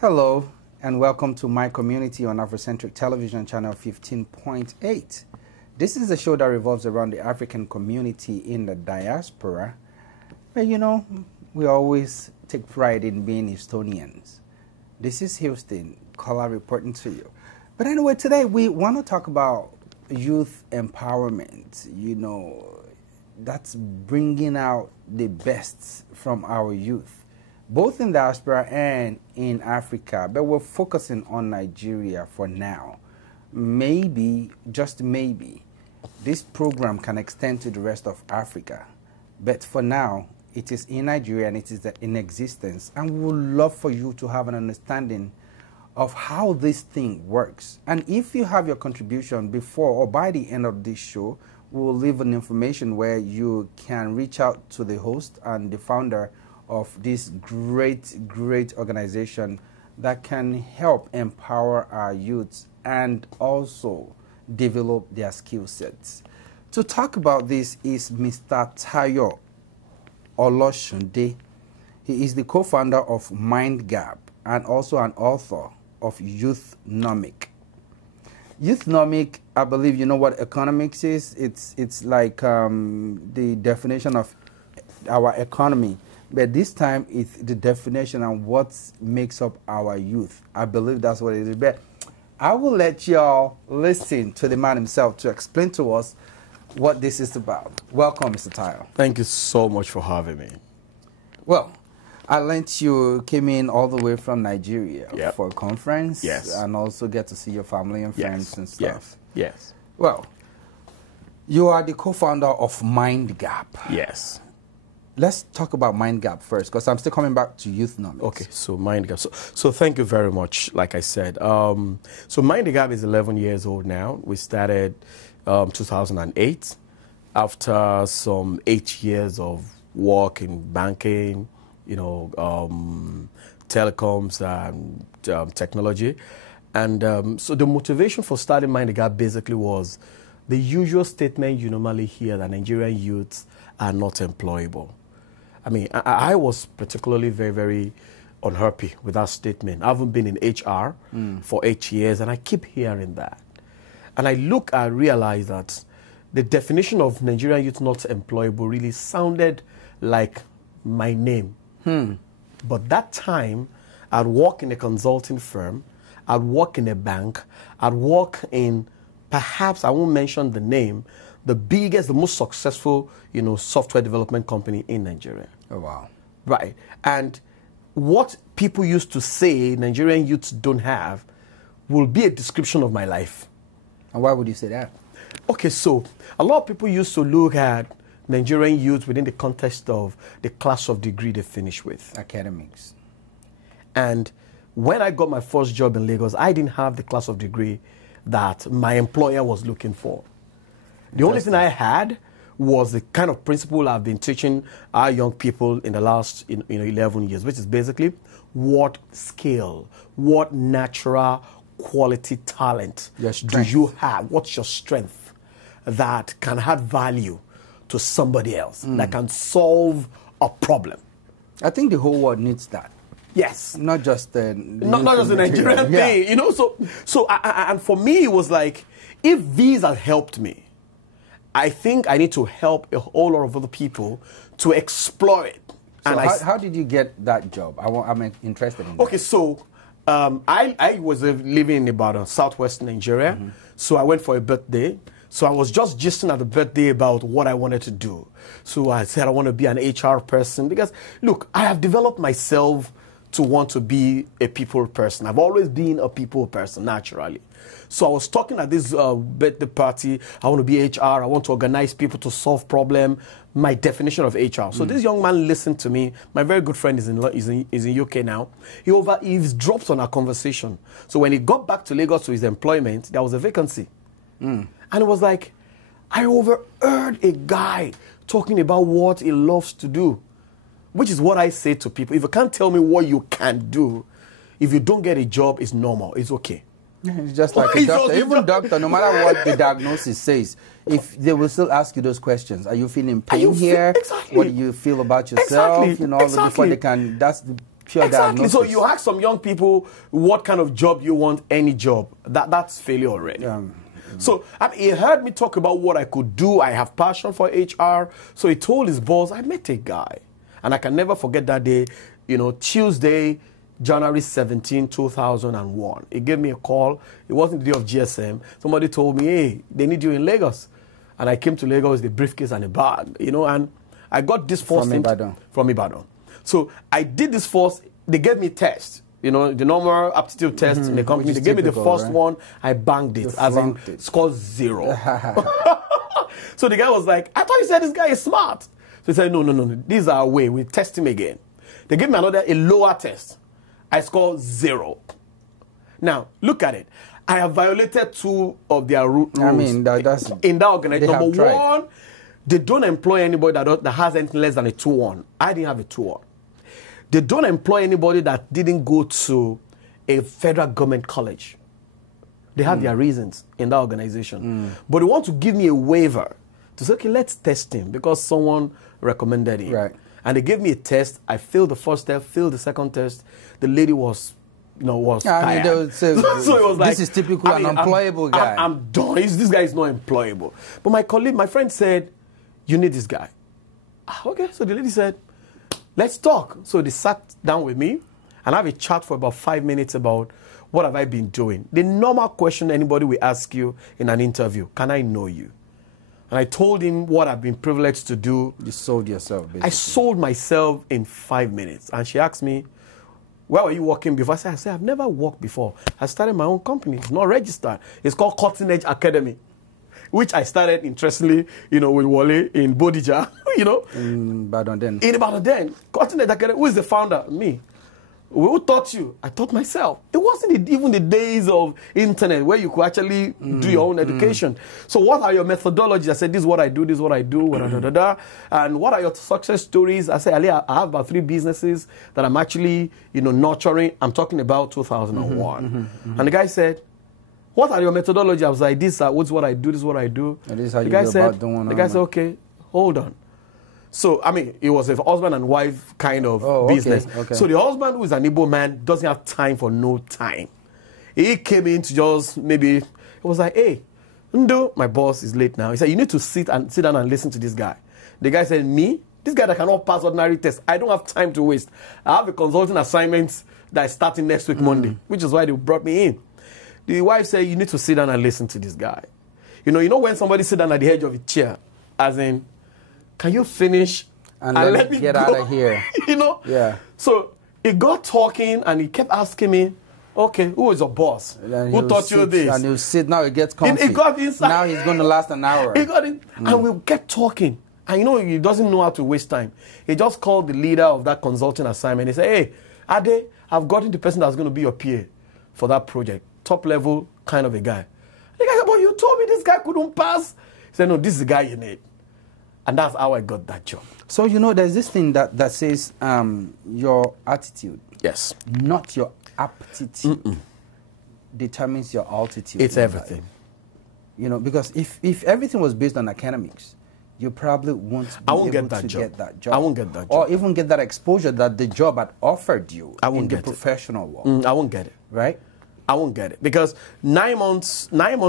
Hello, and welcome to My Community on Afrocentric Television Channel 15.8. This is a show that revolves around the African community in the diaspora. But you know, we always take pride in being Estonians. This is Houston, Kola reporting to you. But anyway, today we want to talk about youth empowerment. You know, that's bringing out the best from our youth, both in diaspora and in Africa. But we're focusing on Nigeria for now. Maybe, just maybe, this program can extend to the rest of Africa. But for now, it is in Nigeria and it is in existence. And we would love for you to have an understanding of how this thing works. And if you have your contribution before or by the end of this show, we will leave an information where you can reach out to the host and the founder of this great organization that can help empower our youths and also develop their skill sets. To talk about this is Mr. Tayo Oloshunde. He is the co-founder of MindGap and also an author of Youthnomics. Youthnomics, I believe you know what economics is. It's like the definition of our economy. But this time, it's the definition of what makes up our youth. I believe that's what it is. But I will let y'all listen to the man himself to explain to us what this is about. Welcome, Mr. Tayo. Thank you so much for having me. Well, I learned you came in all the way from Nigeria for a conference. Yes. And also get to see your family and friends and stuff. Yes. Well, you are the co-founder of MindGap. Yes. Let's talk about MindGap first, because I'm still coming back to Youthnomics. Okay, so MindGap. So thank you very much, like I said. So MindGap is 11 years old now. We started 2008 after some 8 years of work in banking, you know, telecoms and technology. And so the motivation for starting MindGap basically was the usual statement you normally hear that Nigerian youths are not employable. I mean, I was particularly very unhappy with that statement. I haven't been in HR for 8 years, and I keep hearing that. And I realize that the definition of Nigerian youth not employable really sounded like my name. But that time, I'd work in a consulting firm, I'd work in a bank, I'd work in, perhaps I won't mention the name, the biggest, the most successful, you know, software development company in Nigeria. Oh, wow. Right. And what people used to say Nigerian youths don't have will be a description of my life. And why would you say that? Okay, so a lot of people used to look at Nigerian youths within the context of the class of degree they finish with. Academics. And when I got my first job in Lagos, I didn't have the class of degree that my employer was looking for. The only thing I had was the kind of principle I've been teaching our young people in the last 11 years, which is basically what skill, what natural quality talent do you have? What's your strength that can add value to somebody else, that can solve a problem? I think the whole world needs that. Yes. Not just the Nigerian thing, you know. So and for me, it was like, if these have helped me, I think I need to help a whole lot of other people to explore it. So how did you get that job? I'm interested in that. Okay, so I was living in Ibadan, southwest Nigeria. So I went for a birthday. So I was just gisting at the birthday about what I wanted to do. So I said I want to be an HR person because, look, I have developed myself to want to be a people person. I've always been a people person, naturally. So I was talking at this birthday party. I want to be HR. I want to organize people to solve problems. My definition of HR. So this young man listened to me. My very good friend is in UK now. He eavesdropped on our conversation. So when he got back to Lagos to his employment, there was a vacancy. And it was like, I overheard a guy talking about what he loves to do, which is what I say to people. If you can't tell me what you can do, if you don't get a job, it's normal. It's okay. It's just like a doctor. Even doctor, no matter what the diagnosis says, if they will still ask you those questions. Are you feeling pain here? Exactly. What do you feel about yourself? Exactly. You know, before they can. That's the pure Exactly. diagnosis. So you ask some young people what kind of job you want, any job. That's failure already. So he heard me talk about what I could do. I have passion for HR. So he told his boss, I met a guy. And I can never forget that day, Tuesday, January 17, 2001. He gave me a call. It wasn't the day of GSM. Somebody told me, hey, they need you in Lagos. And I came to Lagos with a briefcase and a bag, and I got this first from Ibadan. So I did this first. They gave me tests, the normal aptitude test in the company. They gave me the first one. I banged it, as in score 0. So the guy was like, I thought you said this guy is smart. So he said, no. This is our way. We test him again. They gave me a lower test. I scored 0. Now, look at it. I have violated 2 of their rules. I mean, that's in that organization. Number 1, they don't employ anybody that has anything less than a 2-1. I didn't have a 2-1. They don't employ anybody that didn't go to a federal government college. They have their reasons in that organization. But they want to give me a waiver to say, okay, let's test him because someone recommended him. Right. And they gave me a test. I failed the first test, failed the second test. The lady was tired. I mean, so it was like, this is typical unemployable guy. I'm done. This guy is not employable. But my friend said, you need this guy. Okay, so the lady said, let's talk. So they sat down with me and have a chat for about 5 minutes about what have I been doing. The normal question anybody will ask you in an interview, can I know you? And I told him what I've been privileged to do. You sold yourself, basically. I sold myself in 5 minutes. And she asked me, where were you working before? I said, I've never worked before. I started my own company. It's not registered. It's called Cutting Edge Academy, which I started, interestingly, with Wale in Bodija, In Ibadan then. In Ibadan then. Cutting Edge Academy. Who is the founder? Me. Who taught you? I taught myself. It wasn't even the days of internet where you could actually do your own education. So what are your methodologies? I said, this is what I do, this is what I do, and what are your success stories? I said, Ali, I have about 3 businesses that I'm actually, nurturing. I'm talking about 2001. And the guy said, what are your methodologies? I was like, this is what I do, this is what I do. And this is how the you guy go said, about doing the guy said, okay, hold on. So, it was a husband and wife kind of business. Okay. So the husband, who is an Igbo man, doesn't have time for no time. He came in to just it was like, hey, Ndo, my boss is late now. He said, you need to sit down and listen to this guy. The guy said, me? This guy that cannot pass ordinary tests. I don't have time to waste. I have a consulting assignment that is starting next week, Monday, which is why they brought me in. The wife said, you need to sit down and listen to this guy. You know when somebody sit down at the edge of a chair, as in, can you finish and let me get go? out of here? Yeah. So he got talking and he kept asking me, okay, who is your boss? Who taught you this? And he'll sit, now he gets comfy. He got inside. Now he's going to last an hour. He got in, and we kept talking. And he doesn't know how to waste time. He just called the leader of that consulting assignment. He said, hey, Ade, I've gotten the person that's going to be your PA for that project. Top level kind of a guy. The guy said, but you told me this guy couldn't pass. He said, no, this is the guy you need. And that's how I got that job. So, there's this thing that says your attitude. Yes. Not your aptitude. Determines your altitude. It's everything. Because if everything was based on academics, you probably won't be able to get that job. I won't get that job. Or even get that exposure that the job had offered you in the professional world. I won't get it. Right? I won't get it. Because 9 months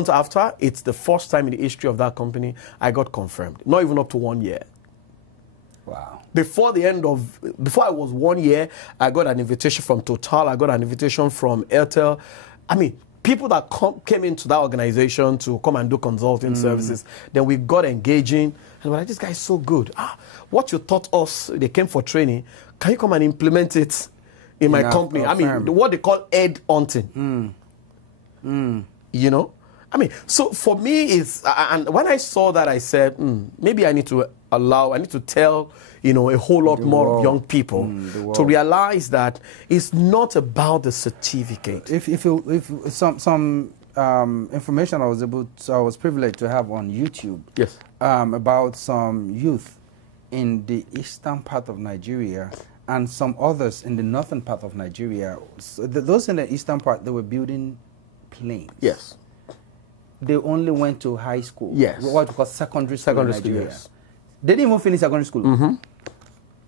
after, it's the first time in the history of that company I got confirmed. Not even up to 1 year. Wow. Before I was 1 year, I got an invitation from Total. I got an invitation from Airtel. People that came into that organization to come and do consulting services. Then we got engaging. And we're like, this guy is so good. What you taught us, they came for training. Can you come and implement it in my company? What they call head hunting. So for me, and when I saw that, I said, maybe I need to tell, a whole lot more of young people to realize that it's not about the certificate. If some information I was privileged to have on YouTube. Yes. About some youth in the eastern part of Nigeria and some others in the northern part of Nigeria. So those in the eastern part, they were building planes. Yes. They only went to high school. Yes. What we call secondary school in Nigeria. Yes. They didn't even finish secondary school.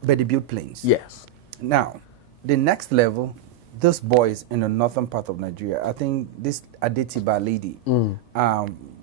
But they built planes. Yes. Now, the next level, those boys in the northern part of Nigeria, I think this Adetiba lady,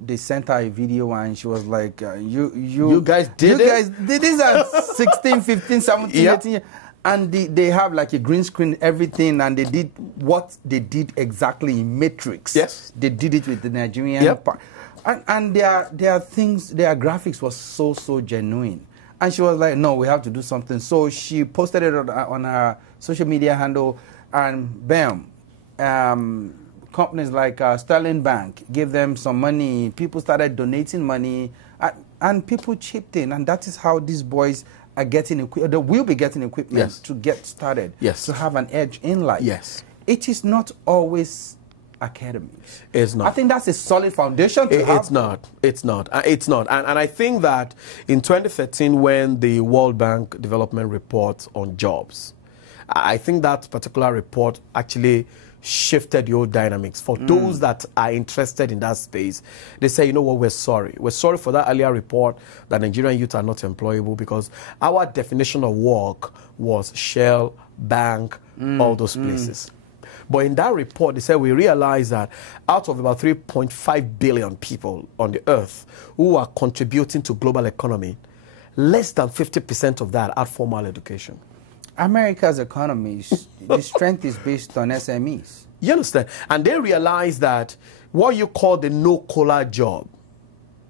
they sent her a video and she was like, you guys did this at 16, 15, 17, 18 years. And they have like a green screen, everything, and they did what they did exactly in Matrix. Yes. They did it with the Nigerian part. And their things, their graphics was so genuine. And she was like, no, we have to do something. So she posted it on her social media handle, and bam, companies like Sterling Bank gave them some money. People started donating money, and people chipped in. And that is how these boys are getting equipment. They will be getting equipment to get started, to have an edge in life. Yes. It is not always academics. It's not. I think that's a solid foundation to have. It's not. It's not. It's not. And I think that in 2013, when the World Bank Development Report on Jobs, I think that particular report actually shifted the old dynamics. For those that are interested in that space, they say, you know what, we're sorry. We're sorry for that earlier report that Nigerian youth are not employable, because our definition of work was Shell, bank, all those places. But in that report, they said we realized that out of about 3.5 billion people on the earth who are contributing to global economy, less than 50% of that are formal education. America's economy, the strength is based on SMEs. You understand? And they realize that what you call the no-collar job,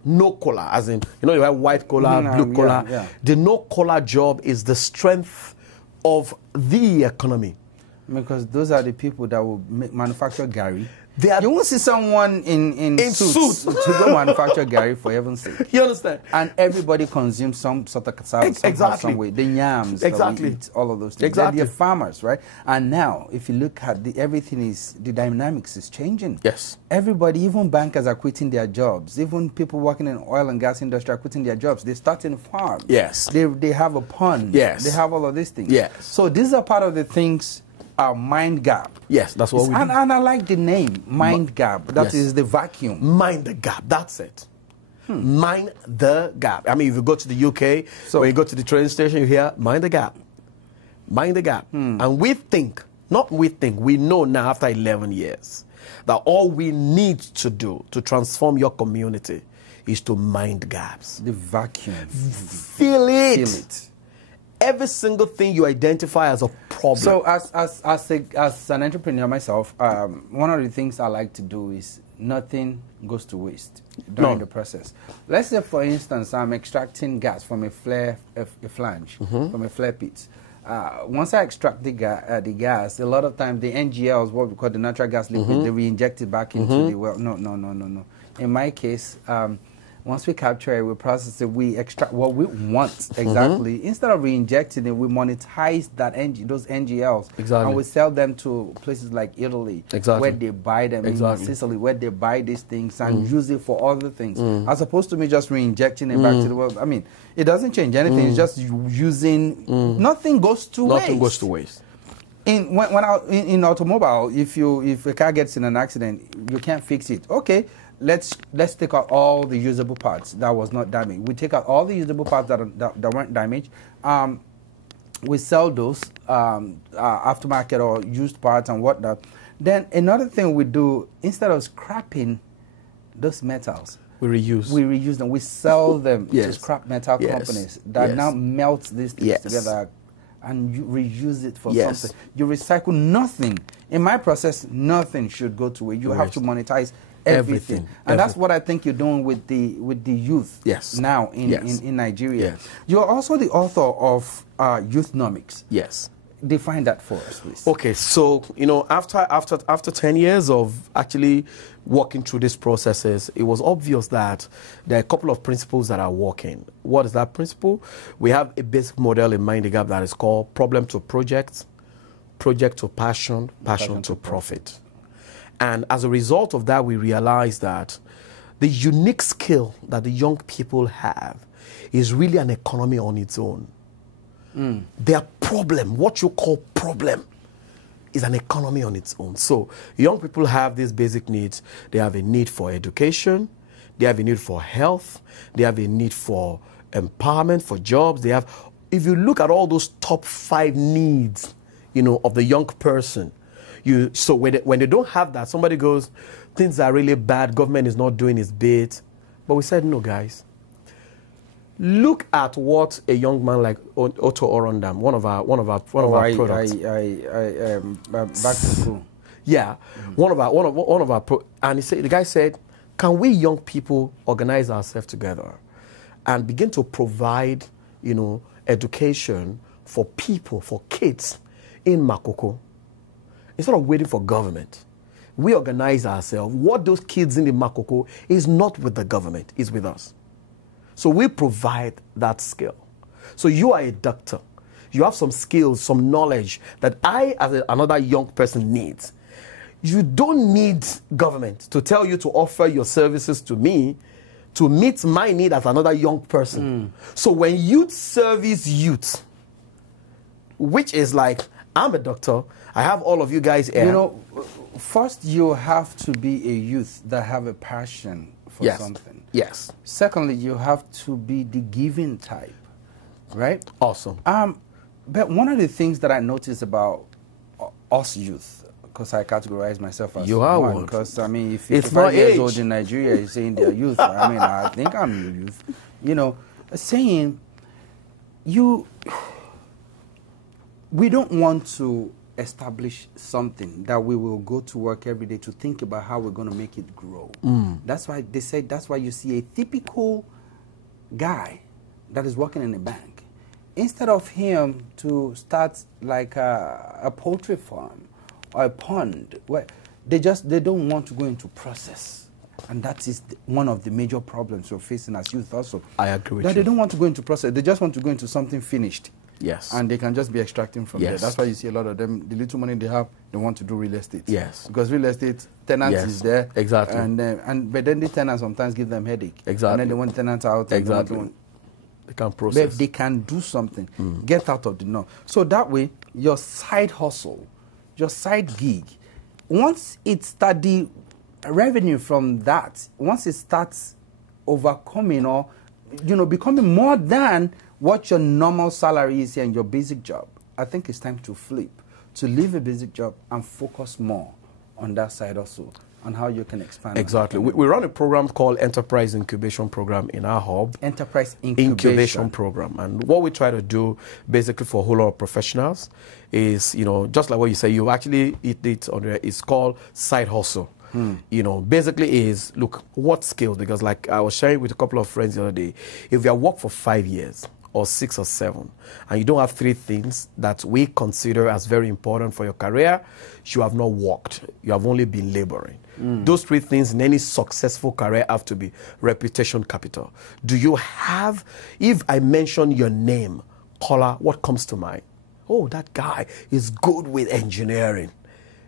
no-collar, as in, you know, you have white collar, blue collar. The no-collar job is the strength of the economy. Because those are the people that will manufacture Gary. You won't see someone in suits to go manufacture Gary, for heaven's sake. You understand? And everybody consumes some sort of cassava some way. The yams, that we eat, all of those things. They're farmers, right? And now, if you look at the dynamics is changing. Yes. Everybody, even bankers are quitting their jobs. Even people working in oil and gas industry are quitting their jobs. They start in farms. Yes. They have a pond. Yes. They have all of these things. Yes. So these are part of the things. Mind gap. Yes, that's what we do. And I like the name, mind gap. That is the vacuum. Mind the gap, that's it. Mind the gap. I mean, if you go to the UK, when you go to the train station, you hear, mind the gap. Mind the gap. And we know now after 11 years, that all we need to do to transform your community is to mind gaps. The vacuum. Feel it. Feel it. Every single thing you identify as a problem. So as an entrepreneur myself, one of the things I like to do is nothing goes to waste during the process. Let's say, for instance, I'm extracting gas from a flange, from a flare pit. Once I extract the gas, a lot of times the NGLs, what we call the natural gas liquid, they re-inject it back into the well. No. In my case, once we capture it, we process it, we extract what we want exactly. Instead of re-injecting it, we monetize those NGLs. And we sell them to places like Italy, where they buy them, in Sicily, where they buy these things and use it for other things. As opposed to me just re-injecting it back to the world. I mean, it doesn't change anything. It's just using, nothing goes to waste. Nothing goes to waste. In automobile, if a car gets in an accident, you can't fix it. Okay. Let's take out all the usable parts that was not damaged. We take out all the usable parts that weren't damaged. We sell those aftermarket or used parts and whatnot. Then another thing we do, instead of scrapping those metals, we reuse them. We sell them to scrap metal companies that now melt these things together and you reuse it for something. You recycle nothing. In my process, nothing should go to waste. You have to monetize everything. And that's what I think you're doing with the youth now in Nigeria. You're also the author of Youthnomics. Yes. Define that for us, please. Okay, so, you know, after 10 years of actually working through these processes, it was obvious that there are a couple of principles that are working. What is that principle? We have a basic model in Mind the Gap that is called problem to project, project to passion, passion to profit. And as a result of that, we realized that the unique skill that the young people have is really an economy on its own. Their problem, what you call problem, is an economy on its own. So young people have these basic needs. They have a need for education. They have a need for health. They have a need for empowerment, for jobs. They have, if you look at all those top 5 needs of the young person. So when they don't have that, somebody goes, things are really bad, government is not doing its bit. But we said, no, guys. Look at what a young man like Otto Orondam, one of our products. Back to school. Yeah, one of our and the guy said, can we young people organize ourselves together and begin to provide, education for people, for kids in Makoko, instead of waiting for government? We organize ourselves. What those kids in the Makoko is not with the government, it's with us. So we provide that skill. So you are a doctor. You have some skills, some knowledge that I, as another young person, needs. You don't need government to tell you to offer your services to me to meet my need as another young person. So when youth service youth, which is like, I'm a doctor, I have all of you guys here. First you have to be a youth that have a passion for something. Yes. Secondly, you have to be the giving type, right? Awesome. But one of the things that I noticed about us youth, because I categorize myself as one, because I mean, if 55 years old in Nigeria is saying they're youth, I mean, I think I'm a youth. Saying we don't want to establish something that we will go to work every day to think about how we're going to make it grow. That's why they say, that's why you see a typical guy that is working in a bank. Instead of him to start like a poultry farm or a pond, where they don't want to go into process. And that is one of the major problems we're facing as youth also. I agree with you. They don't want to go into process. They just want to go into something finished. Yes. And they can just be extracting from there. That's why you see a lot of them, the little money they have, they want to do real estate. Yes. Because real estate, tenants is there. Exactly. But then the tenants sometimes give them headache. Exactly. And then they want tenants out. Exactly. They can process. But if they can do something, get out of the norm. So that way, your side hustle, your side gig, once it starts, the revenue from that, once it starts overcoming or, becoming more than what your normal salary is here in your basic job, I think it's time to flip, to leave a basic job and focus more on that side also, on how you can expand. Exactly. We run a program called Enterprise Incubation Program in our hub. Enterprise Incubation Program. And what we try to do basically for a whole lot of professionals is, just like what you say, you actually eat it on there. It's called side hustle. Basically is, look, what skills? Because like I was sharing with a couple of friends the other day, if you have worked for 5 years, or 6 or 7, and you don't have 3 things that we consider as very important for your career, you have not worked. You have only been laboring. Those 3 things in any successful career have to be reputation capital. Do you have, if I mention your name, caller, what comes to mind? Oh, that guy is good with engineering.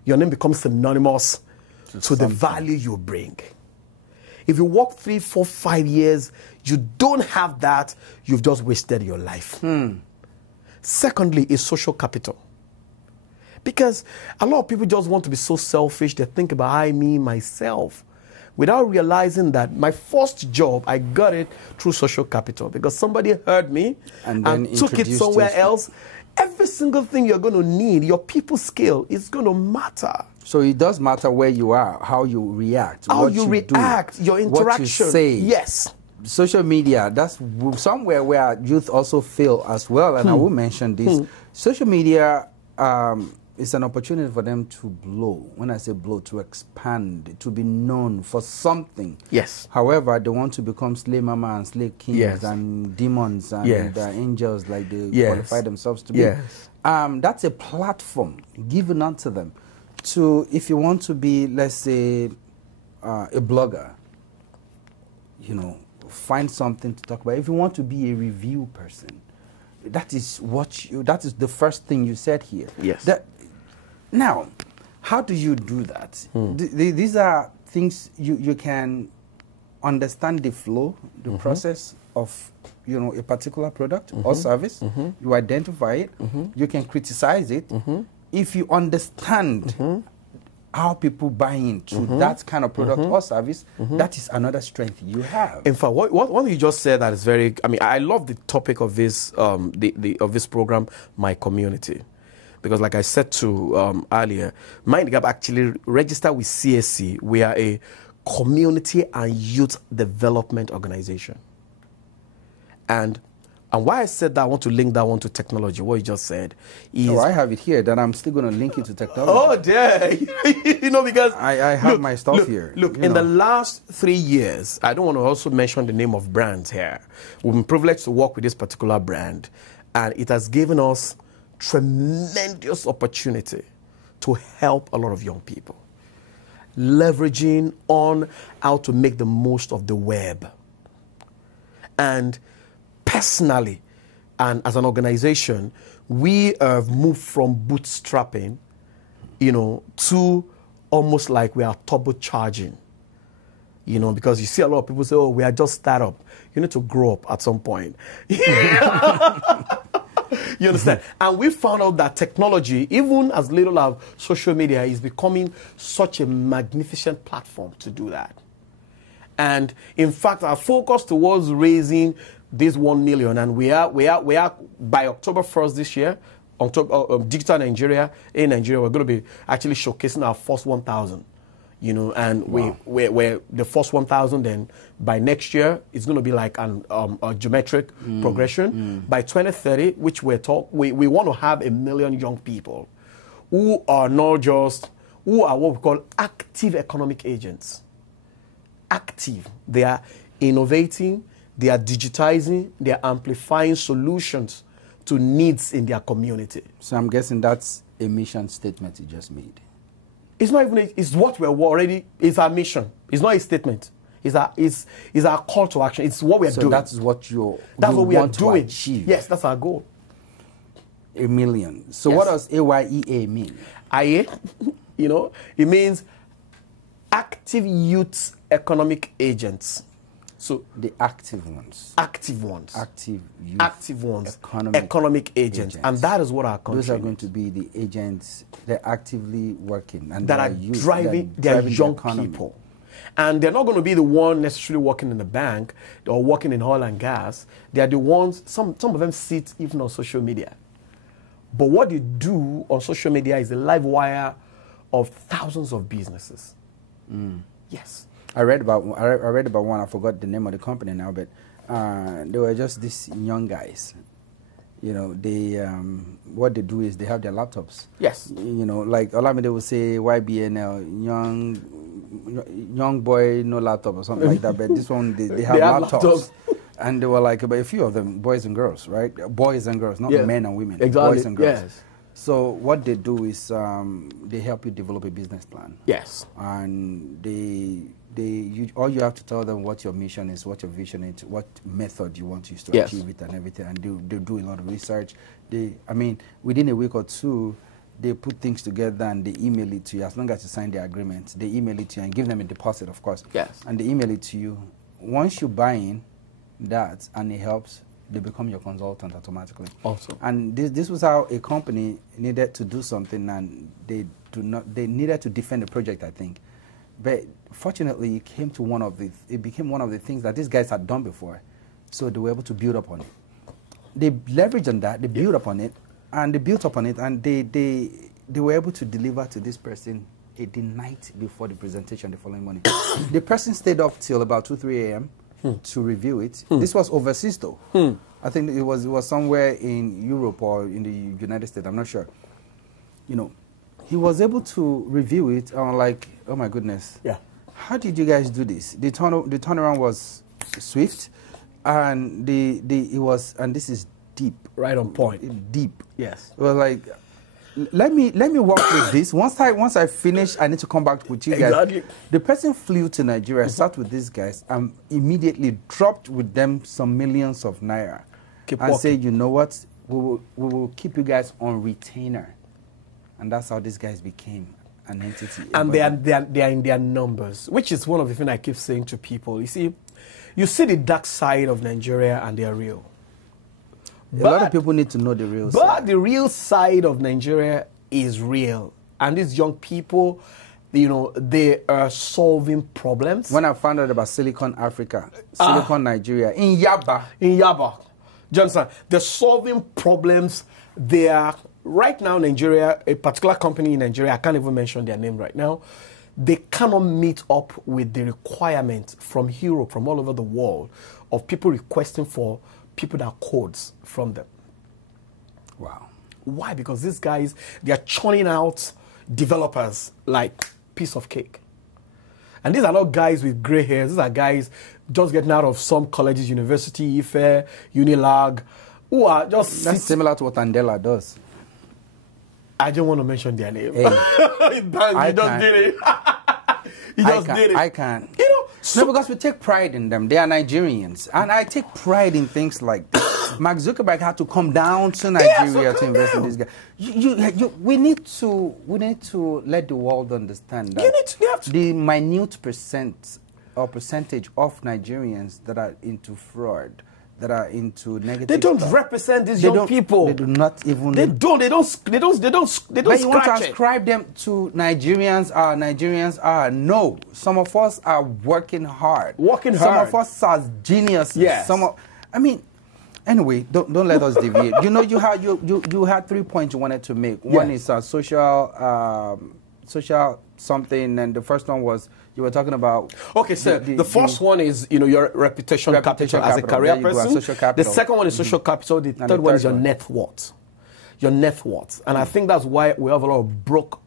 Your name becomes synonymous to the value you bring. If you work 3, 4, 5 years, you don't have that, you've just wasted your life. Secondly, is social capital. Because a lot of people just want to be so selfish, they think about I, me, myself, without realizing that my first job, I got it through social capital because somebody heard me and took it somewhere else. Every single thing you're going to need, your people skill, is going to matter. So it does matter where you are, how you react, how you react, your interaction. What you say. Yes. Social media, that's somewhere where youth also fail as well, and I will mention this. Social media is an opportunity for them to blow. When I say blow, to expand, to be known for something. Yes. However, they want to become slave mama and slave kings and demons and angels like they qualify themselves to be. That's a platform given unto them to, if you want to be, let's say, a blogger, find something to talk about. If you want to be a review person, that is the first thing you said here. Yes. Now, how do you do that? These are things you can understand the flow, the process of a particular product or service. You identify it. You can criticize it. If you understand how people buy into that kind of product or service, that is another strength you have. In fact, what you just said that is very, I love the topic of this of this program, My Community. Because like I said to earlier, Mind the Gap actually registered with CSC. We are a community and youth development organization. And why I said that, I want to link that one to technology, what you just said. Is, I have it here, that I'm still going to link it to technology. Oh, dear. Because... I have my stuff here. Look, in the last 3 years, I don't want to also mention the name of brands here. We've been privileged to work with this particular brand, and it has given us tremendous opportunity to help a lot of young people. Leveraging on how to make the most of the web. And personally, and as an organization, we have moved from bootstrapping, to almost like we are turbocharging. Because you see a lot of people say, oh, we are just startup. You need to grow up at some point. You understand? And we found out that technology, even as little as social media, is becoming such a magnificent platform to do that. And in fact, our focus towards raising this 1 million, and we are by October 1st this year, Digital Nigeria, in Nigeria, we're going to be actually showcasing our first 1,000. And wow. we're the first 1,000, then by next year, it's going to be like a geometric progression. By 2030, which we want to have 1 million young people who are what we call active economic agents. Active. They are innovating, they are digitizing, they are amplifying solutions to needs in their community. So I'm guessing that's a mission statement you just made. It's not even, it's what we're already, it's our mission. It's not a statement. It's our call to action. It's what we're doing. So that's what that's what we are doing. Achieve. Yes, that's our goal. 1 million. So yes. What does AYEA mean? IA, it means active youth economic agents. So the active ones. Active ones. Active youth. Active ones. Economic agents. And that is what our country Those are going to be the agents. They're actively working. And that are youth, driving their young people. And they're not going to be the one necessarily working in the bank or working in oil and gas. They are the ones, some of them sit even on social media. But what they do on social media is the live wire of thousands of businesses. Yes. I read about one. I forgot the name of the company now, but they were just these young guys. They what they do is they have their laptops. Yes. Like Olamide would say YBNL, young boy, no laptop or something like that. But this one they have laptops. And they were like about a few of them, boys and girls, right? Boys and girls, not men and women. Exactly. Boys and girls. Yes. So what they do is they help you develop a business plan. Yes. And all you have to tell them what your mission is, what your vision is, what method you want to use to achieve it and everything. And they do a lot of research. Within a week or two, they put things together and they email it to you. As long as you sign the agreement, they email it to you and give them a deposit, of course. Yes. And they email it to you. Once you buy in that and it helps, they become your consultant automatically. Also. And this was how a company needed to do something, and they needed to defend the project, I think. But fortunately, it became one of the things that these guys had done before. So they were able to build up on it. They leveraged on that, they built up on it, and they were able to deliver to this person the night before the presentation the following morning. The person stayed up till about 2-3 a.m. to review it. This was overseas though. I think it was somewhere in Europe or in the United States, I'm not sure. He was able to review it. I'm like, oh my goodness. Yeah. How did you guys do this? The turnaround was swift, and and this is deep. Right on point. Deep. Yes. It was like, let me work with this. Once I finish, I need to come back with you guys. Exactly. The person flew to Nigeria, sat with these guys, and immediately dropped with them some millions of naira. And said, you know what? We will keep you guys on retainer. And that's how these guys became an entity. And they are in their numbers, which is one of the things I keep saying to people. You see the dark side of Nigeria, and they are real. A lot of people need to know the real side. But the real side of Nigeria is real. And these young people, they are solving problems. When I found out about Silicon Africa, Silicon Nigeria, in Yaba. Johnson, they're solving problems. They are right now, Nigeria, a particular company in Nigeria, I can't even mention their name right now, they cannot meet up with the requirement from Europe, from all over the world, of people requesting for people that codes from them. Wow. Why? Because these guys, they are churning out developers like piece of cake. And these are not guys with gray hairs. These are guys just getting out of some colleges, university, IFE, Unilag, who are just... That's similar to what Andela does. I don't want to mention their name. Hey, you just did it. You just did it. I can't. You know, no, because we take pride in them. They are Nigerians. And I take pride in things like this. Mark Zuckerberg had to come down to Nigeria to invest in this guy. We need to let the world understand that the minute percentage of Nigerians that are into fraud, that are into negative they don't stuff, represent these young people. They do not even. They don't But you want to ascribe them to Nigerians are no. Some of us are working hard. Some of us are geniuses. Yes. Anyway, don't let us deviate. You know, you had 3 points you wanted to make. One is social something, and the first one was you were talking about. Okay, so the first one is your reputation capital as a career person. Social capital. The second one is social capital. The third one is your net worth. Your net worth, and I think that's why we have a lot of broke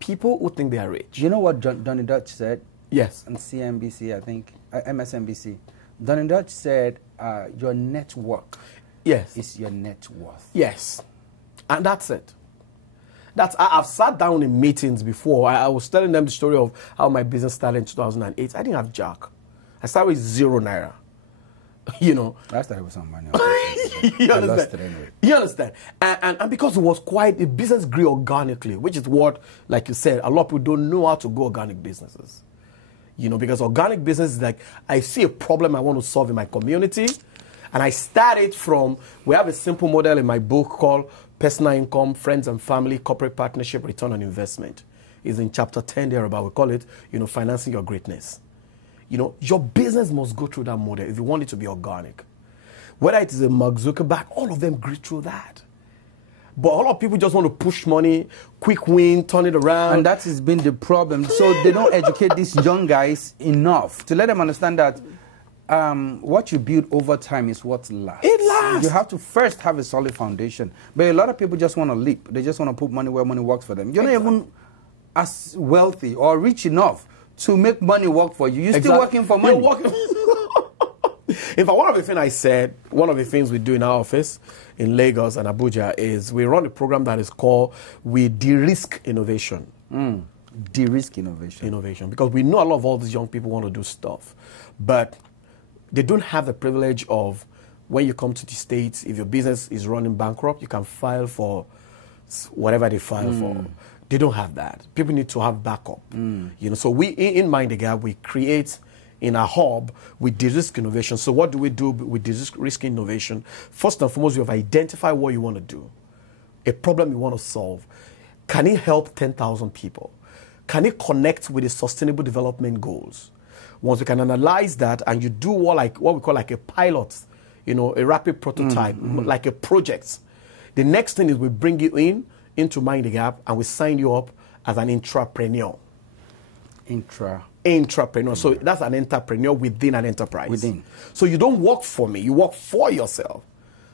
people who think they are rich. You know what Donny Dutch said? Yes. On CNBC, I think, MSNBC. Donny Dutch said, your network is your net worth. Yes. And that's it. I've sat down in meetings before. I was telling them the story of how my business started in 2008. I didn't have jack. I started with 0 naira. I started with some money. You understand? Anyway. You understand? And because it was the business grew organically, which is what, like you said, a lot of people don't know how to go organic businesses. Because organic business is like, I see a problem I want to solve in my community. And I started from, we have a simple model in my book called Personal Income, Friends and Family, Corporate Partnership, Return on Investment. It's in chapter 10 thereabout. We call it, financing your greatness. Your business must go through that model if you want it to be organic. Whether it is a Mark Zuckerberg, all of them go through that. But a lot of people just want to push money, quick win, turn it around. And that has been the problem. So they don't educate these young guys enough to let them understand that what you build over time is what lasts. It lasts. You have to first have a solid foundation. But a lot of people just want to leap. They just want to put money where money works for them. You're not even as wealthy or rich enough to make money work for you. You're still working for money. You're working. In fact, one of the things we do in our office in Lagos and Abuja is we run a program that is called We De-Risk Innovation. De-risk innovation. Innovation. Because we know a lot of all these young people want to do stuff. But they don't have the privilege of, when you come to the States, if your business is running bankrupt, you can file for whatever they file for. They don't have that. People need to have backup. So we, in Mind the Gap, we create in our hub with de-risk innovation. So what do we do with de-risk innovation? First and foremost, you have identified what you want to do, a problem you want to solve. Can it help 10,000 people? Can it connect with the Sustainable Development Goals? Once we can analyze that and you do what we call like a pilot, a rapid prototype, like a project, the next thing is we bring you into Mind the Gap and we sign you up as an intrapreneur. Intrapreneur. So that's an entrepreneur within an enterprise. So you don't work for me, you work for yourself.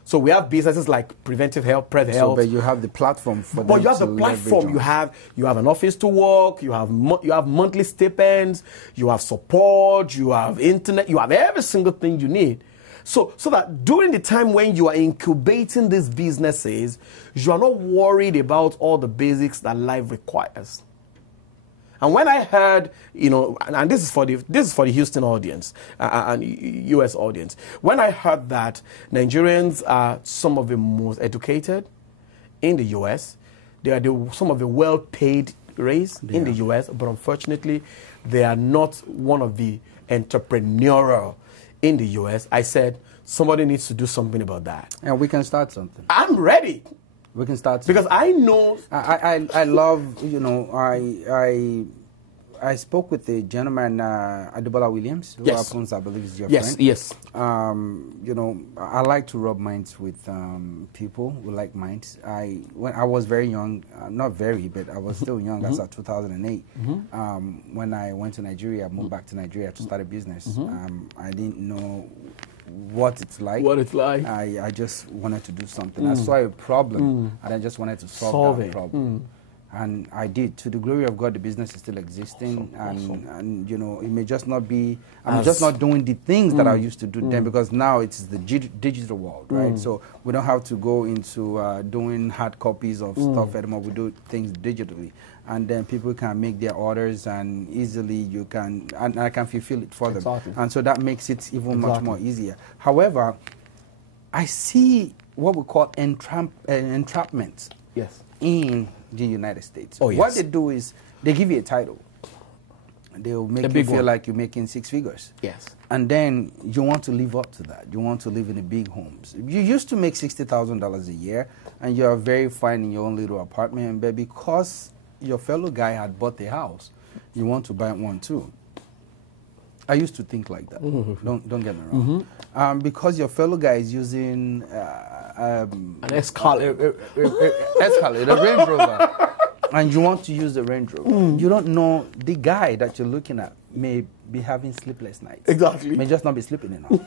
So we have businesses like Preventive Health, Health. But you have the platform for them. But you have the platform. You have an office to work. You have monthly stipends. You have support. You have internet. You have every single thing you need. So that during the time when you are incubating these businesses, you are not worried about all the basics that life requires. And when I heard, and this is for the Houston audience and US audience, when I heard that Nigerians are some of the most educated in the US, they are some of the well-paid race in the US, but unfortunately, they are not one of the entrepreneurial in the US. I said, somebody needs to do something about that. And we can start something. I'm ready. We can start because I know I love I spoke with the gentleman, Adebola Williams, who Yes. happens, I believe, is your Yes, friend. yes. You know, I like to rub minds with people who like minds. When I was very young, not very, but I was still young. That's at 2008. When I went to Nigeria, I moved back to Nigeria to start a business. I didn't know what it's like. What it's like. I just wanted to do something. I saw a problem, and I just wanted to solve that problem. And I did. To the glory of God, the business is still existing, and you know, it may just not be. I'm just not doing the things that I used to do then, because now it's the digital world, right? So we don't have to go into doing hard copies of stuff anymore. We do things digitally, and then people can make their orders, and easily you can, and I can fulfill it for them, and so that makes it even much more easier. However, I see what we call entrapment. Yes. In the United States. Oh, yes. What they do is they give you a title. They'll make you feel like you're making six figures. Yes. And then you want to live up to that. You want to live in the big homes. You used to make $60,000 a year, and you're very fine in your own little apartment, but because your fellow guy had bought a house, you want to buy one too. I used to think like that. Don't get me wrong. Because your fellow guy is using An Escalade. Escalade, a Range Rover, and you want to use the Range Rover. You don't know the guy that you're looking at may be having sleepless nights. Exactly. May just not be sleeping enough.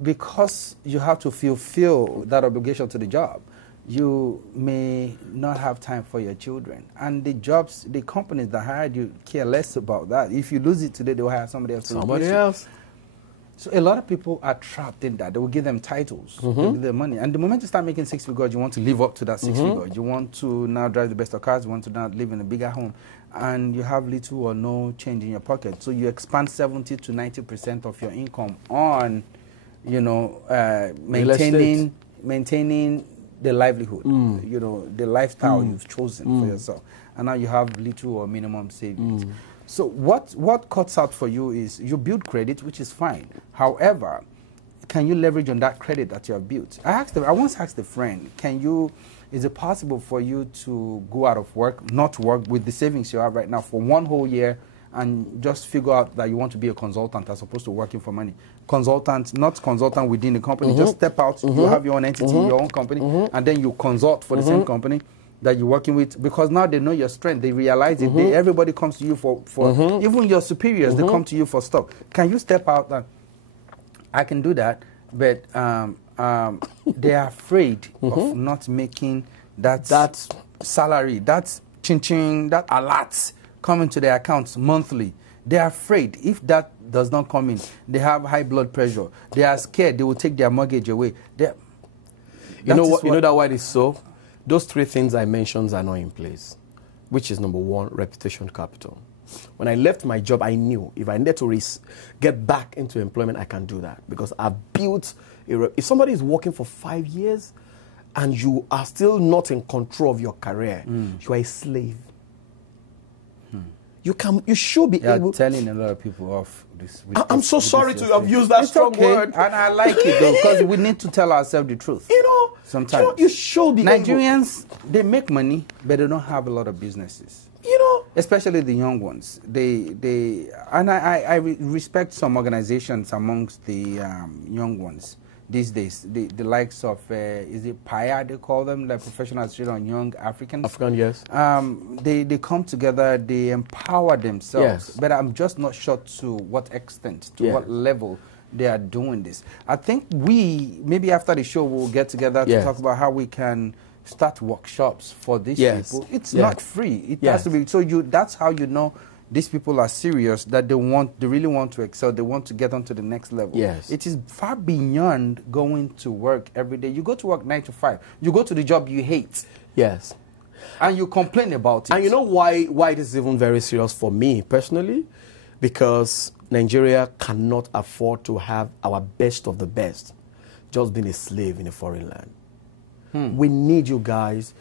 Because you have to fulfill that obligation to the job, you may not have time for your children. And the jobs, the companies that hired you care less about that. If you lose it today, they will hire somebody else. Somebody else. So a lot of people are trapped in that. They will give them titles, they will give them money. And the moment you start making six figures, you want to live up to that six figures. You want to now drive the best of cars. You want to now live in a bigger home. And you have little or no change in your pocket. So you expand 70 to 90% of your income on, you know, maintaining the livelihood, you know, the lifestyle you've chosen for yourself. And now you have little or minimum savings. So what cuts out for you is you build credit, which is fine. However, can you leverage on that credit that you have built? I once asked a friend, is it possible for you to go out of work, not work with the savings you have right now for 1 whole year, and just figure out that you want to be a consultant as opposed to working for money? Consultant, not consultant within the company, just step out, you have your own entity, your own company, and then you consult for the same company that you're working with, because now they know your strength, they realize it, everybody comes to you for even your superiors, they come to you for stuff. Can you step out and, I can do that, but they are afraid of not making that salary, that ching-ching, that alert coming to their accounts monthly. They are afraid if that does not come in, they have high blood pressure, they are scared they will take their mortgage away. You know that why it is so? Those three things I mentioned are not in place, which is number one, reputation capital. When I left my job, I knew if I needed to get back into employment, I can do that because I've built if somebody is working for 5 years and you are still not in control of your career, you are a slave. You should be able. You're telling a lot of people off this. I'm so sorry to have used that strong word. And I like it though, because we need to tell ourselves the truth. You know, sometimes you should be Nigerians, they make money, but they don't have a lot of businesses. You know, especially the young ones. I respect some organizations amongst the young ones these days. The likes of is it PAYA they call them, like Professional Association on Young Africans. African, yes. They come together, they empower themselves. Yes. But I'm just not sure to what extent, to what level they are doing this. I think maybe after the show we'll get together to talk about how we can start workshops for these people. It's not free. It has to be. So that's how you know these people are serious, that they really want to excel, they want to get on to the next level. Yes. It is far beyond going to work every day. You go to work 9 to 5. You go to the job you hate. Yes. And you complain about it. And you know why it is even very serious for me personally? Because Nigeria cannot afford to have our best of the best just being a slave in a foreign land. We need you guys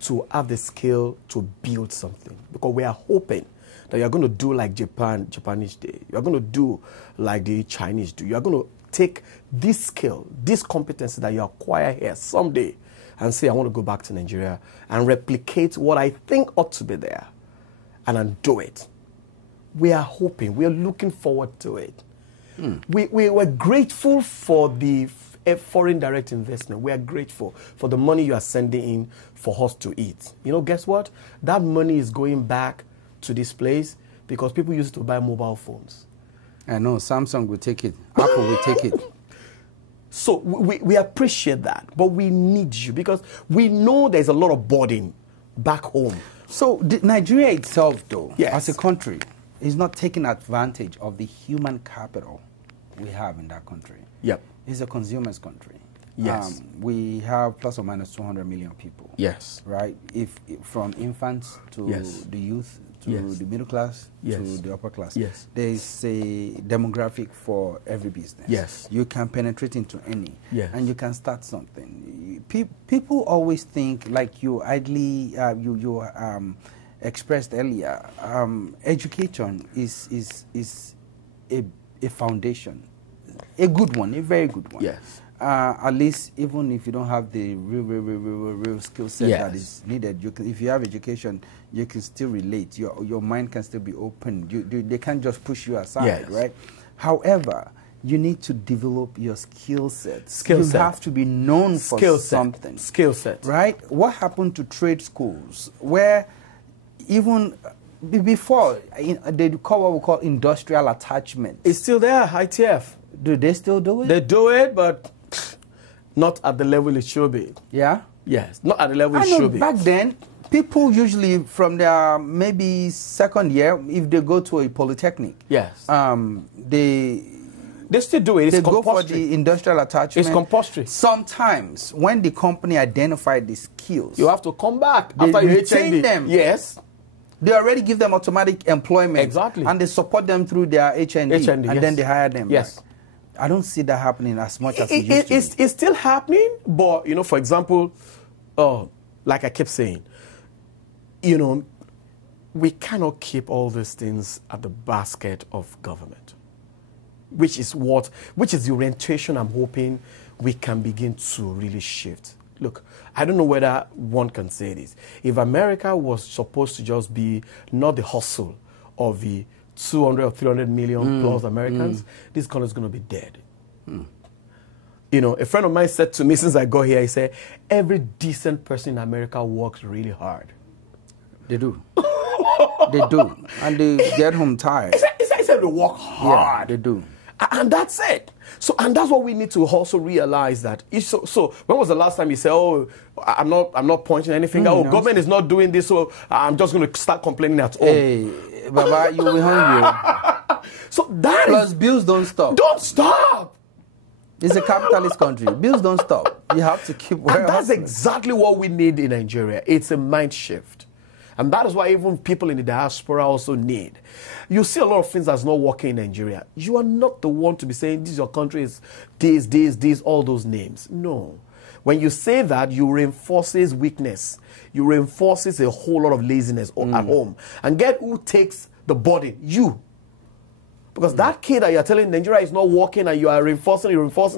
to have the skill to build something, because we are hoping that you're going to do like Japanese do. You're going to do like the Chinese do. You're going to take this skill, this competency that you acquire here someday and say, I want to go back to Nigeria and replicate what I think ought to be there. and undo it. We are hoping, we are looking forward to it. We were grateful for the foreign direct investment. We are grateful for the money you are sending in for us to eat. You know, guess what? That money is going back to this place because people used to buy mobile phones. I know, Samsung will take it, Apple will take it. So we appreciate that, but we need you because we know there's a lot of burden back home. So Nigeria itself, though, yes, as a country, is not taking advantage of the human capital we have in that country. Yep. It's a consumer's country. Yes. We have plus or minus 200 million people. Yes. Right? If from infants to yes, the youth to yes, the middle class yes, to the upper class. Yes. There's a demographic for every business. Yes. You can penetrate into any. Yes. And you can start something. People always think, like you idly expressed earlier, education is a foundation, a good one, a very good one. Yes. At least, even if you don't have the real skill set yes, that is needed, you can, if you have education, you can still relate. Your mind can still be open. They can't just push you aside, yes, right? However, you need to develop your skill set. Skill set. You have to be known for skill something. Set. Skill set. Right? What happened to trade schools where even before they call what we call industrial attachment? It's still there, ITF. Do they still do it? They do it, but not at the level it should be. Yeah? Yes, not at the level I it know should be. back then, people usually from their maybe second year, if they go to a polytechnic, yes, they still do it. It's they go for compulsory. the industrial attachment. It's compulsory. Sometimes, when the company identified the skills, You have to come back they after you retain HND. them. Yes. They already give them automatic employment. Exactly. And they support them through their HND. And yes, then they hire them. Yes. Back. I don't see that happening as much as it used to be. It's still happening, but, you know, for example, like I kept saying, you know, we cannot keep all these things at the basket of government, which is the orientation I'm hoping we can begin to really shift. Look, I don't know whether one can say this. If America was supposed to just be not the hustle of the 200 or 300 million plus Americans, this country is going to be dead. You know, a friend of mine said to me since I got here, he said, every decent person in America works really hard. They do. They do. And they get home tired. He said they work hard. Yeah, they do. And that's it. So, and that's what we need to also realize that. So when was the last time you said, "Oh, I'm not pointing anything out. No. Government is not doing this, so I'm just going to start complaining at home." Hey, Baba, you'll be hungry. So that Plus, bills don't stop. don't stop. It's a capitalist country. Bills don't stop. You have to keep working. And that's exactly what we need in Nigeria. It's a mind shift. And that is why even people in the diaspora also need. You see a lot of things that's not working in Nigeria. You are not the one to be saying, this is your country, is this, all those names. No. When you say that, you reinforces weakness. You reinforces a whole lot of laziness at home. And get who takes the burden? You. Because that kid that you're telling Nigeria is not working and you are reinforcing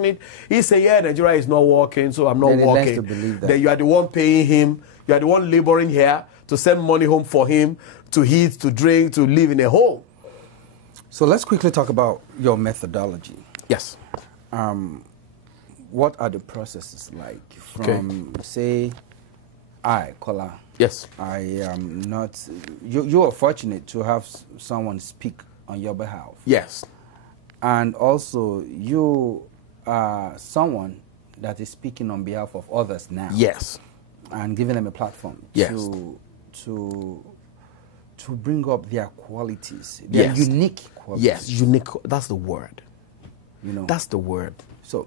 it, he say, yeah, Nigeria is not working, so I'm not Then working. he learns to believe that. Then you are the one paying him. You are the one laboring here to send money home for him, to eat, to drink, to live in a home. So let's quickly talk about your methodology. Yes. What are the processes like from, say, Kola? Yes. I am not... You are fortunate to have someone speak on your behalf. Yes. And also, you are someone that is speaking on behalf of others now. Yes. And giving them a platform Yes. to bring up their qualities, their Yes. unique qualities. Yes, unique. That's the word. You know. That's the word. So,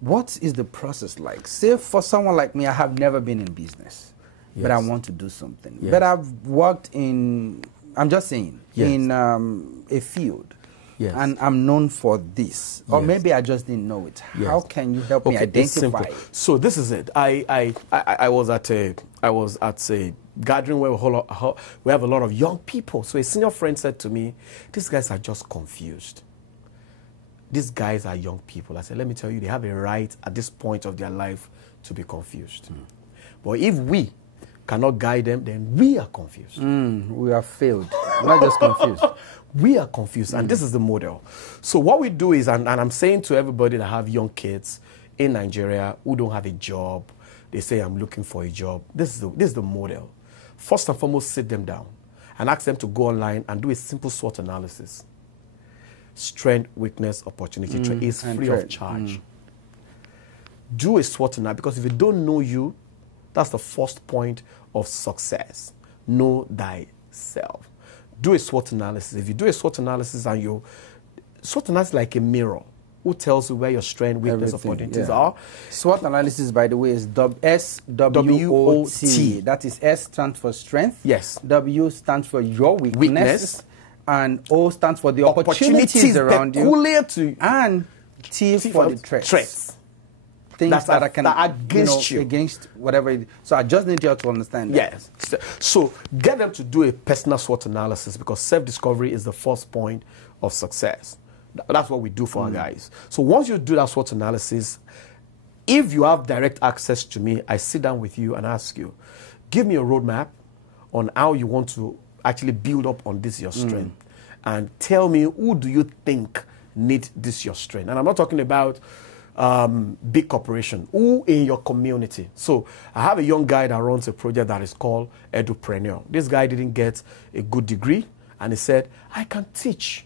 what is the process like? Say for someone like me, I have never been in business, but I Yes. want to do something. Yes. But I've worked in, I'm just saying, Yes. in a field. Yes. And I'm known for this. Or Yes. maybe I just didn't know it. Yes. How can you help me Okay, it's identify simple. it? So this is it. I was at a gathering where we have a lot of young people. So a senior friend said to me, "These guys are just confused. These guys are young people." I said, "Let me tell you, they have a right at this point of their life to be confused. But if we cannot guide them, then we are confused. We are failed, not just confused. We are confused, and this is the model. So what we do is, and I'm saying to everybody that have young kids in Nigeria who don't have a job, they say, I'm looking for a job. This is the model. First and foremost, sit them down and ask them to go online and do a simple SWOT analysis. Strength, weakness, opportunity. Is free of charge. Do a SWOT analysis, because if you don't know you, that's the first point of success. Know thyself. Do a SWOT analysis. If you do a SWOT analysis and SWOT analysis is like a mirror, who tells you where your strength, weakness, opportunities are. SWOT analysis, by the way, is SWOT. That is, S stands for strength. Yes. W stands for your weakness. And O stands for the opportunities around you. And T for the threats. Things that can against you. Against whatever. So I just need you to understand that. Yes. So get them to do a personal SWOT analysis, because self-discovery is the first point of success. That's what we do for our guys. So once you do that SWOT analysis, if you have direct access to me, I sit down with you and ask you, give me a roadmap on how you want to actually build up on this your strength. And tell me, who do you think need this your strength? And I'm not talking about big corporation. Who in your community? So I have a young guy that runs a project that is called Edupreneur. This guy didn't get a good degree, and he said, I can teach.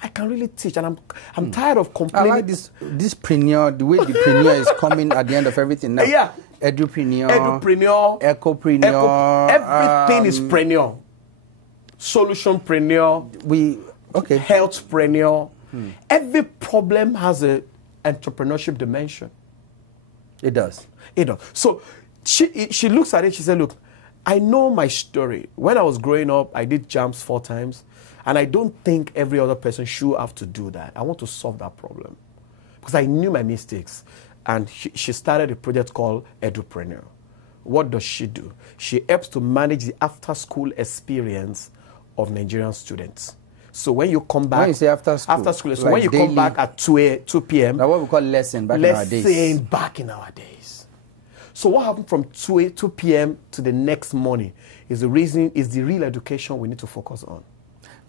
I can really teach, and I'm tired of complaining. I like this preneur, the way the preneur is coming at the end of everything now. Yeah. Edupreneur, ecopreneur, everything is preneur. Solutionpreneur, healthpreneur. Every problem has an entrepreneurship dimension. It does. It does. So she looks at it, she said, look, I know my story. When I was growing up, I did jumps 4 times. And I don't think every other person should have to do that. I want to solve that problem. Because I knew my mistakes. And she started a project called Edupreneur. What does she do? She helps to manage the after-school experience of Nigerian students. So when you come back... When you say after-school? So like when you come back at 2 p.m. That's what we call lesson back in our days. Lesson back in our days. So what happened from 2 p.m. to the next morning is the real education we need to focus on.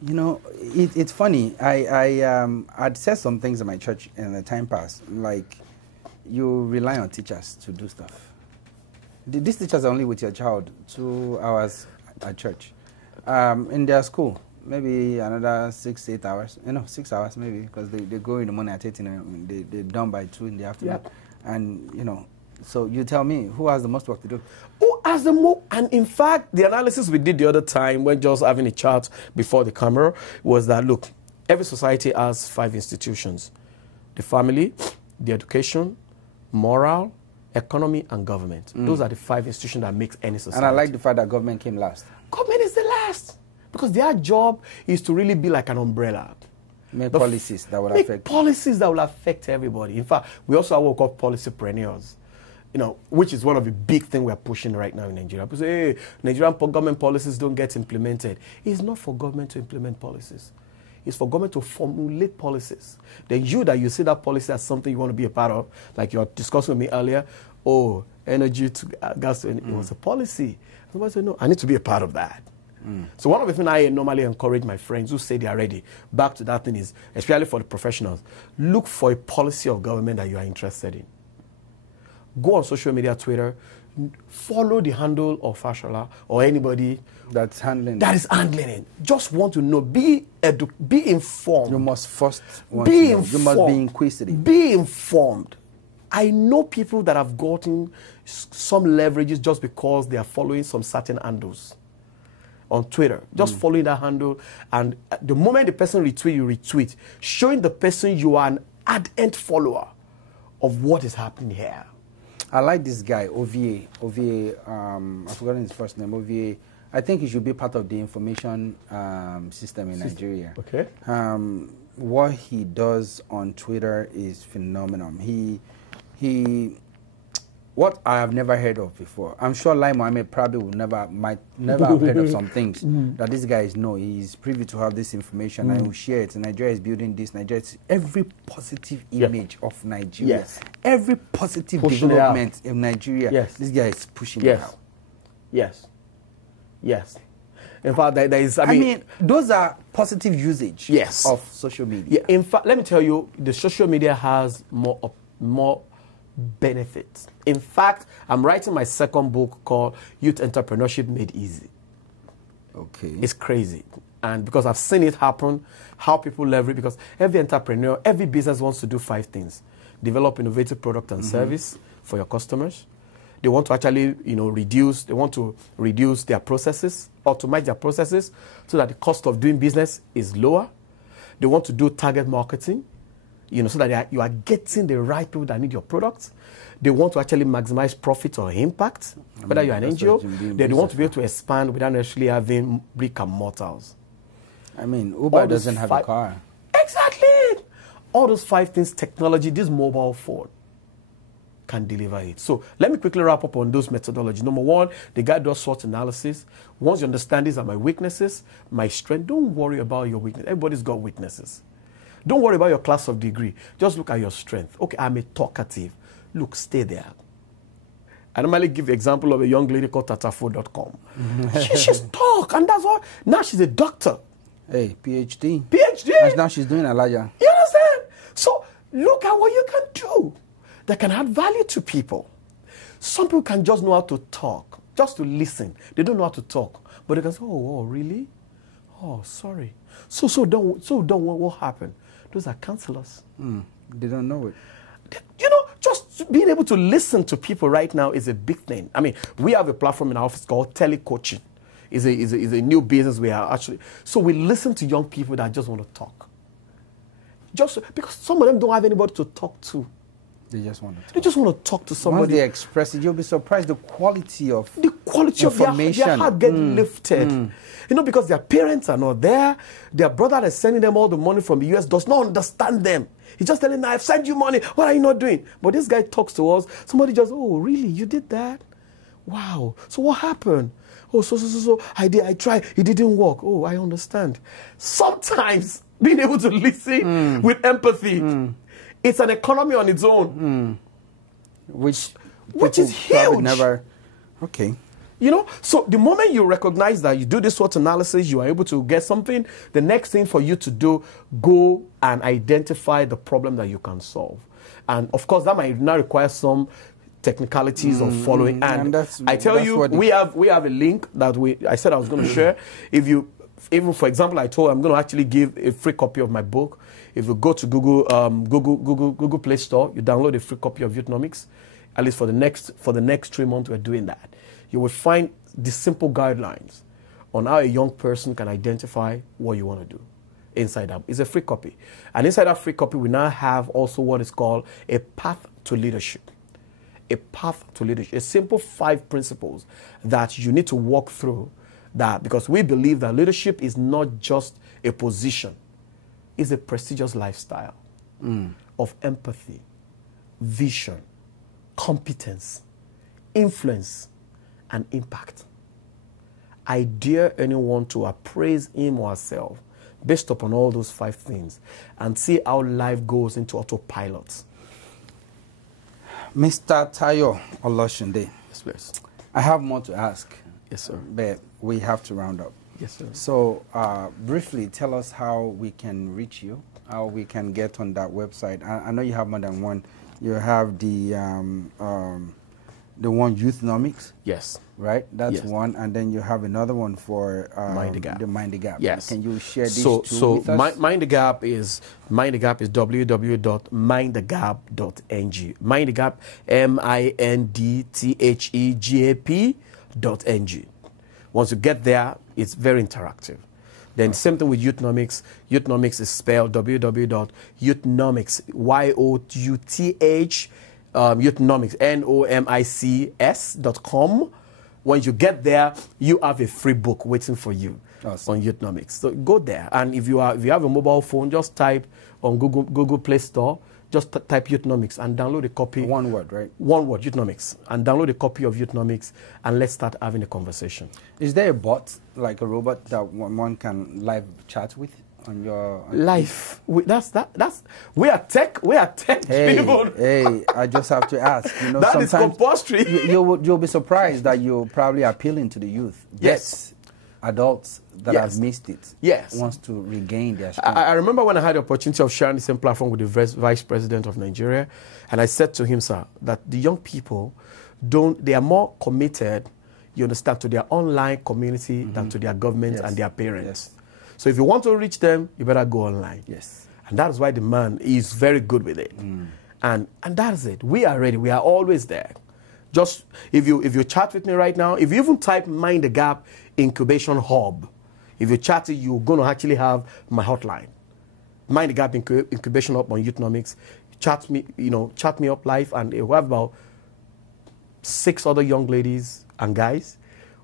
You know, it's funny. I'd said some things in my church in the time past, like you rely on teachers to do stuff. These teachers are only with your child 2 hours at church. In their school, maybe another 6-8 hours. 6 hours maybe, because they go in the morning at 8 and they're done by 2 in the afternoon. Yep. And, so you tell me, who has the most work to do? Who has the most? And in fact, the analysis we did the other time when just having a chat before the camera was that, look, every society has 5 institutions. The family, the education, moral, economy, and government. Those are the 5 institutions that makes any society. And I like the fact that government came last. Government is the last. Because their job is to really be like an umbrella. Make policies that will affect. Policies that will affect everybody. In fact, we also have what we call policypreneurs. Which is one of the big things we're pushing right now in Nigeria. People say, hey, Nigerian government policies don't get implemented. It's not for government to implement policies. It's for government to formulate policies. Then you see that policy as something you want to be a part of, like you were discussing with me earlier, energy to gas, it was a policy. Somebody said, no, I need to be a part of that. So one of the things I normally encourage my friends who say they are ready, back to that thing is, especially for the professionals, look for a policy of government that you are interested in. Go on social media, Twitter, follow the handle of Fashola or anybody that is handling it. Just want to know. Be informed. You must first want to know. You must be inquisitive. Be informed. I know people that have gotten some leverages just because they are following some certain handles on Twitter. Just following that handle, and the moment the person retweet, you retweet, showing the person you are an ardent follower of what is happening here. I like this guy, OVA. I've forgotten his first name, OVA. I think he should be part of the information system in Nigeria. Okay. What he does on Twitter is phenomenal. What I have never heard of before. I'm sure Lai Mohammed probably might never have heard of some things that these guys know. He's privy to have this information and he will share it. Nigeria is building this. Every positive image of Nigeria, every positive development in Nigeria, this guy is pushing it out. Yes. Yes. In fact, there is, I mean, those are positive usage yes. of social media. Yeah, in fact, let me tell you, the social media has more benefits. In fact, I'm writing my second book called Youth Entrepreneurship Made Easy. Okay. It's crazy. And because I've seen it happen, how people leverage, because every entrepreneur, every business wants to do 5 things. Develop innovative product and service for your customers. They want to actually, they want to reduce their processes, automate their processes so that the cost of doing business is lower. They want to do target marketing, so that you are getting the right people that need your products. They want to actually maximize profit or impact, whether you're an NGO. They want to be able to expand without necessarily having brick and mortars. I mean, Uber doesn't have a car. Exactly. All those 5 things, technology, this mobile phone can deliver it. So let me quickly wrap up on those methodologies. Number 1, the guy does SWOT analysis. Once you understand these are my weaknesses, my strength, don't worry about your weakness. Everybody's got weaknesses. Don't worry about your class of degree. Just look at your strength. Okay, I'm a talkative. Look, stay there. I normally give the example of a young lady called tatafo.com. She's talk, and that's why now she's a doctor. Hey, PhD. PhD. And now she's doing Elijah. You understand? So look at what you can do that can add value to people. Some people can just know how to talk, just to listen. They don't know how to talk, but they can say, "Oh, really? Oh, sorry." So don't. What happened? Those are counselors. They don't know it. Just being able to listen to people right now is a big thing. I mean, we have a platform in our office called telecoaching. It's a new business we are actually. So we listen to young people that just want to talk. Just because some of them don't have anybody to talk to. They just want to talk. They just want to talk to somebody. Once they express it, you'll be surprised the quality of information. Their heart get lifted. Because their parents are not there. Their brother that's sending them all the money from the US does not understand them. He's just telling them, I've sent you money. What are you not doing? But this guy talks to us. Somebody just, oh, really? You did that? Wow. So what happened? Oh, so I tried. It didn't work. Oh, I understand. Sometimes being able to listen with empathy, it's an economy on its own. Which is huge. Never. Okay. So the moment you recognize that you do this SWOT analysis, you are able to get something, the next thing for you to do, go and identify the problem that you can solve. And of course, that might now require some technicalities of following. And I tell you, we have a link that I said I was going to share. Even for example, I'm going to actually give a free copy of my book. If you go to Google Play Store, you download a free copy of Youthnomics. At least for the next 3 months, we're doing that. You will find the simple guidelines on how a young person can identify what you want to do inside that. It's a free copy. And inside that free copy, we now have also what is called a path to leadership. A path to leadership. A simple 5 principles that you need to walk through, that because we believe that leadership is not just a position. It's a prestigious lifestyle of empathy, vision, competence, influence, and impact. I dare anyone to appraise him or herself based upon all those 5 things and see how life goes into autopilot. Mr. Tayo Oloshunde. Yes, please. I have more to ask. Yes, sir. But we have to round up. Yes, sir. So briefly, tell us how we can reach you, how we can get on that website. I know you have more than one. You have the one Youthnomics. Yes. Right? That's one. And then you have another one for Mind the Gap. The Mind the Gap. Yes. Can you share these two with us? Mind the Gap is www.mindthegap.ng. Mind the Gap, mindthegap.ng. Once you get there, it's very interactive. Then same thing with Youthnomics. Youthnomics is spelled www.youthnomics, Y-O-U-T-H, Youthnomics, Nomics.com. When you get there, you have a free book waiting for you on Youthnomics. So go there, and if you have a mobile phone, just type on Google Play Store, just type Youthnomics and download a copy. One word, right? One word, Youthnomics, and download a copy of Youthnomics, and let's start having a conversation. Is there a bot, like a robot, that one can live chat with? on your life? We are tech people. Hey, I just have to ask. You know, that is compulsory. You'll be surprised that you're probably appealing to the youth. Yes. Adults that Yes. have missed it. Yes. Wants to regain their strength. I remember when I had the opportunity of sharing the same platform with the Vice President of Nigeria, and I said to him, sir, that the young people they are more committed, you understand, to their online community than to their government and their parents. Yes. So if you want to reach them, you better go online. Yes. And that is why the man is very good with it. And that's it. We are ready. We are always there. Just if you chat with me right now, if you even type Mind the Gap Incubation Hub, if you chat it, you're going to actually have my hotline. Mind the Gap Incubation Hub on Youthnomics. Chat me up live, and we have about 6 other young ladies and guys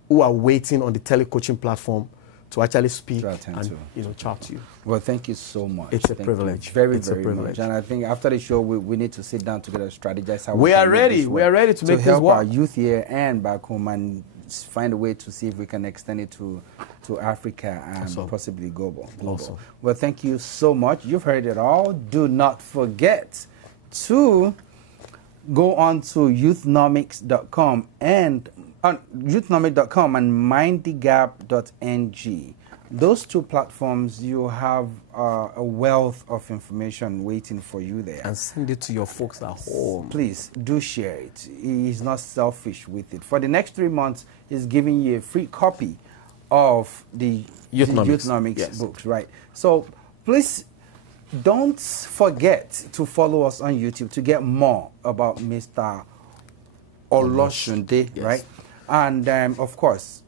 who are waiting on the telecoaching platform to actually speak and chat to you. Well, thank you so much. It's a privilege. Very privilege. And I think after the show, we need to sit down together, strategize how we are ready. We are ready to make this work. Our youth here and back home, and find a way to see if we can extend it to Africa and possibly global. Awesome. Well, thank you so much. You've heard it all. Do not forget to go on to Youthnomics.com and Youthnomics.com and mindthegap.ng. Those 2 platforms, you have a wealth of information waiting for you there. And send it to your folks at home. Please do share it. He's not selfish with it. For the next 3 months, he's giving you a free copy of the Youthnomics books, right? So please don't forget to follow us on YouTube to get more about Mr. Oloshunde, right? And of course,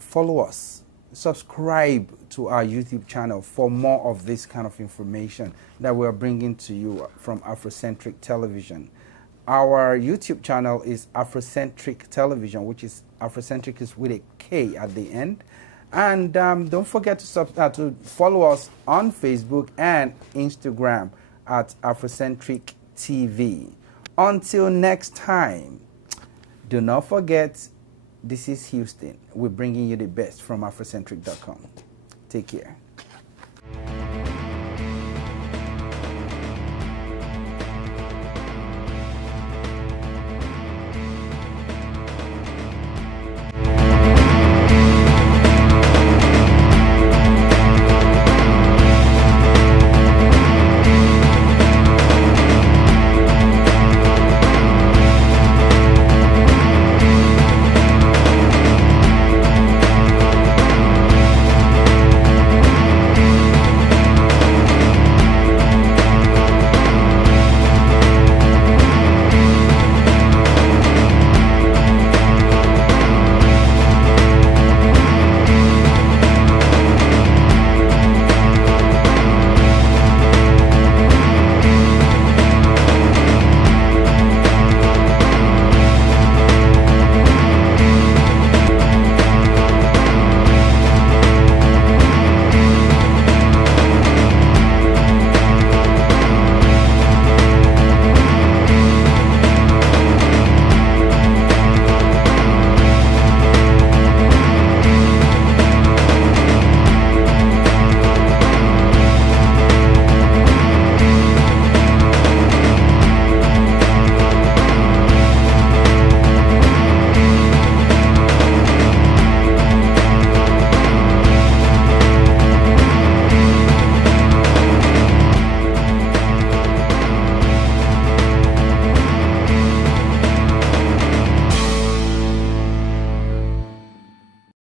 follow us. Subscribe to our YouTube channel for more of this kind of information that we're bringing to you from Afrocentric Television. Our YouTube channel is Afrocentric Television, which is Afrocentric is with a K at the end. And don't forget to follow us on Facebook and Instagram at Afrocentric TV. Until next time, do not forget, this is Houston. We're bringing you the best from Afrocentric.com. Take care.